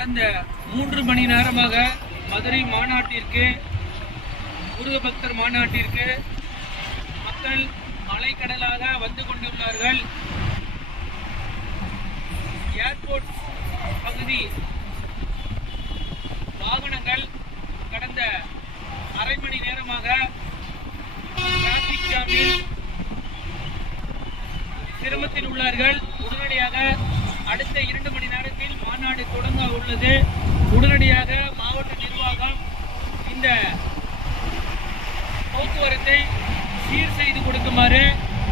கடந்த 3 மணி நேரமாக மதுரை மாநாட்டிற்கு, முருக பக்தர் மாநாட்டிற்கு மக்கள் அலைக்கடலாக வந்து கொண்டுள்ளார்கள். ஏர்போர்ட் பகுதி வாகனங்கள் கடந்த அரை மணி நேரமாக டிராபிக் ஜாமில் சிரமத்தில் உள்ளார்கள். உடனடியாக அடுத்த 2 மணி நேரத்தில் மாநாடு தொடங்க உள்ளது. உடனடியாக மாவட்ட நிர்வாகம் இந்த போக்குவரத்தை சீர் செய்து கொடுக்குமாறு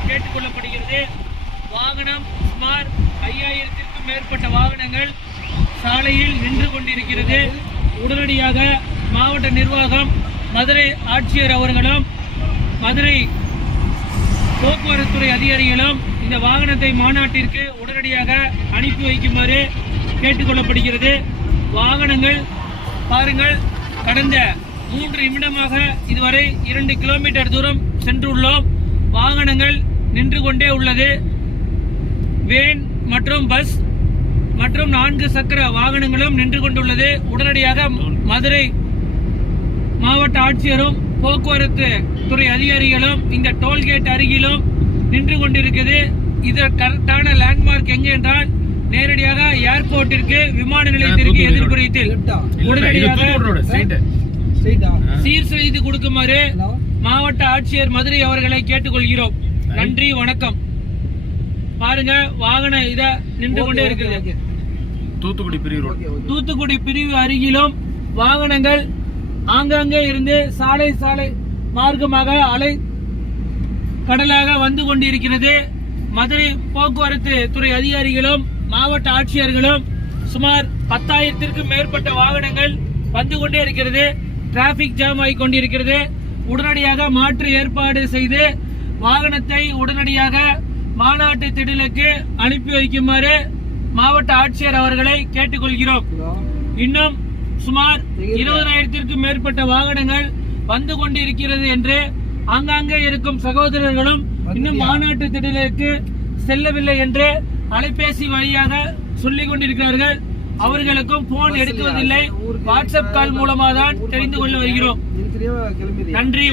கேட்டுக்கொள்ளப்படுகிறது. வாகனம் சுமார் 5000த்திற்கும் மேற்பட்ட வாகனங்கள் சாலையில் நின்று கொண்டிருக்கிறது. உடனடியாக மாவட்ட நிர்வாகம், மதுரை ஆட்சியர் அவர்களும் மதுரை போக்குவரத்துறை அதிகாரிகளும் இந்த வாகனத்தை மாநாட்டிற்கு உடனடியாக அனுப்பி வைக்குமாறு கேட்டுக்கொள்ளப்படுகிறது. வாகனங்கள் பாருங்கள், கடந்த 3 நிமிடமாக இதுவரை 2 கிலோமீட்டர் தூரம் சென்றுள்ளோம். வாகனங்கள் நின்று கொண்டே உள்ளது. வேன் மற்றும் பஸ் மற்றும் 4 சக்கர வாகனங்களும் நின்று கொண்டுள்ளது. உடனடியாக மதுரை மாவட்ட ஆட்சியரும் போக்குவரத்து துறை அதிகாரிகளும் இந்த டோல்கேட் அருகிலும் நின்று கொண்டிருக்கிறது. இது கரெக்டான லேண்ட்மார்க் எங்கே என்றால் நேரடியாக ஏர்போர்ட்டிற்கு, விமான நிலையத்திற்கு எதிர்ப்புறத்தில் உடனடியாக சீர் செய்து கொடுக்குமாறு மாவட்ட ஆட்சியர் மதுரை அவர்களை கேட்டுக்கொள்கிறோம். நன்றி, வணக்கம். பாருங்க, வாகனம் இத நின்று கொண்டே இருக்குது. தூத்துக்குடி பிரிவு அருகிலும் வாகனங்கள் ஆங்காங்கே இருந்து சாலை மார்க்கமாக அலை கடலாக வந்து கொண்டிருக்கிறது. மதுரை போக்குவரத்து துறை அதிகாரிகளும் மாவட்ட ஆட்சியர்களும் சுமார் 10,000த்திற்கும் மேற்பட்ட வாகனங்கள் வந்து கொண்டே இருக்கிறது. டிராபிக் ஜாம் ஆகி கொண்டிருக்கிறது. உடனடியாக மாற்று ஏற்பாடு செய்து வாகனத்தை உடனடியாக மாநாட்டு திடலுக்கு அனுப்பி வைக்குமாறு மாவட்ட ஆட்சியர் அவர்களை கேட்டுக்கொள்கிறோம். இன்னும் சுமார் 20,000த்திற்கும் மேற்பட்ட வாகனங்கள் வந்து கொண்டிருக்கிறது என்று ஆங்காங்கே இருக்கும் சகோதரர்களும் இன்னும் மாநாட்டு திடலுக்கு செல்லவில்லை என்று அலைபேசி வழியாக சொல்லிக் கொண்டிருக்கிறார்கள். அவர்களுக்கும் போன் எடுக்குவதில்லை. வாட்ஸ்அப் கால் மூலமாக தான் தெரிந்து கொள்ள வருகிறோம். நன்றி.